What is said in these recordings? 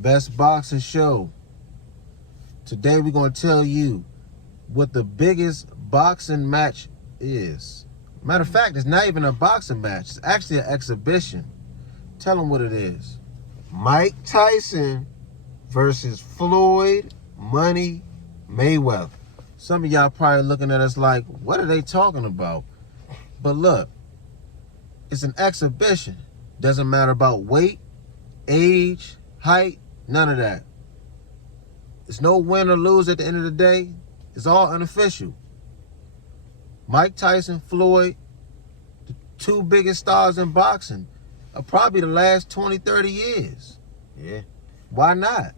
Best boxing show. Today we're going to tell you what the biggest boxing match is. Matter of fact, it's not even a boxing match. It's actually an exhibition. Tell them what it is. Mike Tyson versus Floyd Money Mayweather. Some of y'all probably looking at us like, what are they talking about? But look, it's an exhibition. Doesn't matter about weight, age, height, none of that. It's no win or lose at the end of the day. It's all unofficial. Mike Tyson, Floyd, the two biggest stars in boxing are probably the last 20, 30 years. Yeah. Why not?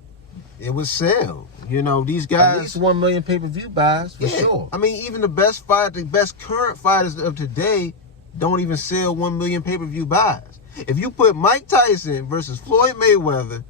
It would sell. You know, these guys. At least 1 million pay-per-view buys, for sure. I mean, even the best current fighters of today don't even sell 1 million pay-per-view buys. If you put Mike Tyson versus Floyd Mayweather,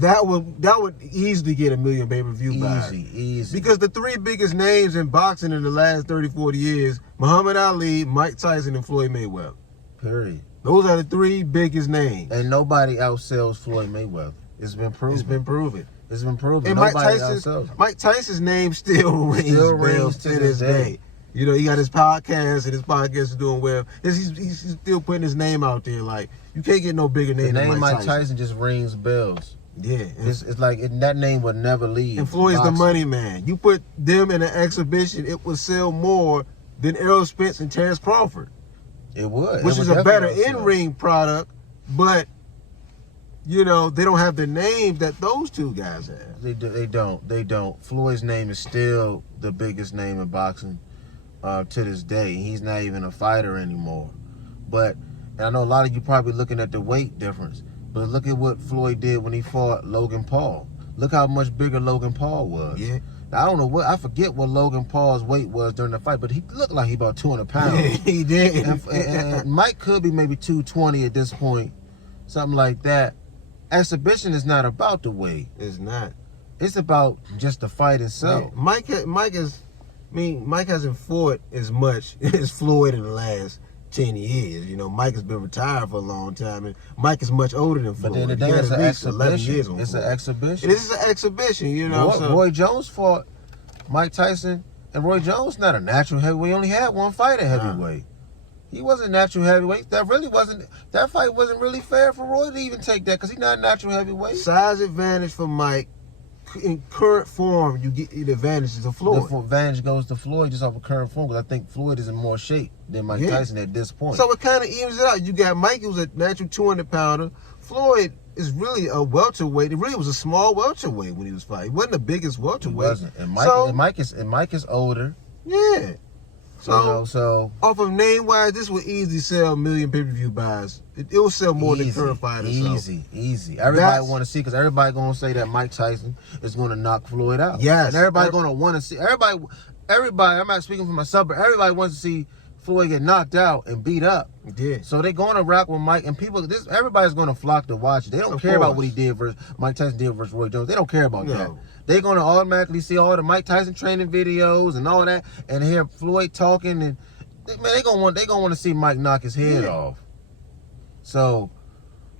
that would easily get 1 million pay-per-view buys. Easy. Because the three biggest names in boxing in the last 30, 40 years, Muhammad Ali, Mike Tyson, and Floyd Mayweather. Period. Those are the three biggest names. And nobody outsells Floyd Mayweather. It's been proven. It's been proven. It's been proven. And Mike Tyson's name still rings to this day. You know, he got his podcast, and his podcast is doing well. He's still putting his name out there. Like, you can't get no bigger name than Mike Tyson. Just rings bells. Yeah. It's like that name would never leave. And Floyd's the money man. You put them in an exhibition, it would sell more than Errol Spence and Terrence Crawford. It would. Which is a better in-ring product, but, you know, they don't have the name that those two guys have. They don't. Floyd's name is still the biggest name in boxing to this day. He's not even a fighter anymore. But I know a lot of you probably looking at the weight difference. But look at what Floyd did when he fought Logan Paul. Look how much bigger Logan Paul was. Yeah. Now, I forget what Logan Paul's weight was during the fight, but he looked like he about 200 pounds. Yeah, he did. And Mike could be maybe 220 at this point, something like that. Exhibition is not about the weight. It's not. It's about just the fight itself. Yeah. Mike hasn't fought as much as Floyd in the last 10 years. You know, Mike has been retired for a long time, and Mike is much older than Floyd. But then today it's an exhibition. It's an exhibition. It is an exhibition, you know. Roy Jones fought Mike Tyson, and Roy Jones not a natural heavyweight. He only had one fight at heavyweight. He wasn't natural heavyweight. That fight wasn't really fair for Roy to even take that, because he's not a natural heavyweight. Size advantage for Mike. In current form, you get the advantages of Floyd. The advantage goes to Floyd just off of current form, because I think Floyd is in more shape than Mike Tyson at this point. So it kind of evens it out. You got Mike, who's a natural 200-pounder. Floyd is really a welterweight. It really was a small welterweight when he was fighting. He wasn't the biggest welterweight. He wasn't. And Mike is older. Yeah. So off of name-wise, this would easily sell 1 million pay-per-view buys. It will sell more than current fighters. Easy. Everybody want to see, because everybody going to say that Mike Tyson is going to knock Floyd out. Yes. And everybody going to want to see. Everybody, I'm not speaking for myself, but everybody wants to see Floyd get knocked out and beat up. Yeah. So they're going to rock with Mike, and everybody's going to flock to watch it. They don't care about what he did versus Mike Tyson did versus Roy Jones. They don't care about that. They're going to automatically see all the Mike Tyson training videos and all that, and hear Floyd talking, and they're going to want to see Mike knock his head off. So,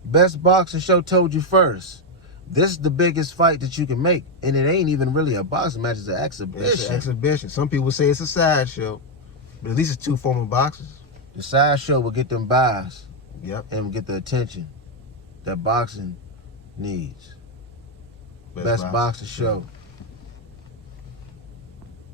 Best Boxing Show told you first. This is the biggest fight that you can make, and it ain't even really a boxing match. It's an exhibition. It's an exhibition. Some people say it's a sideshow, but at least it's two former boxers. The sideshow will get them buys. Yep. And get the attention that boxing needs. Best Boxing Show.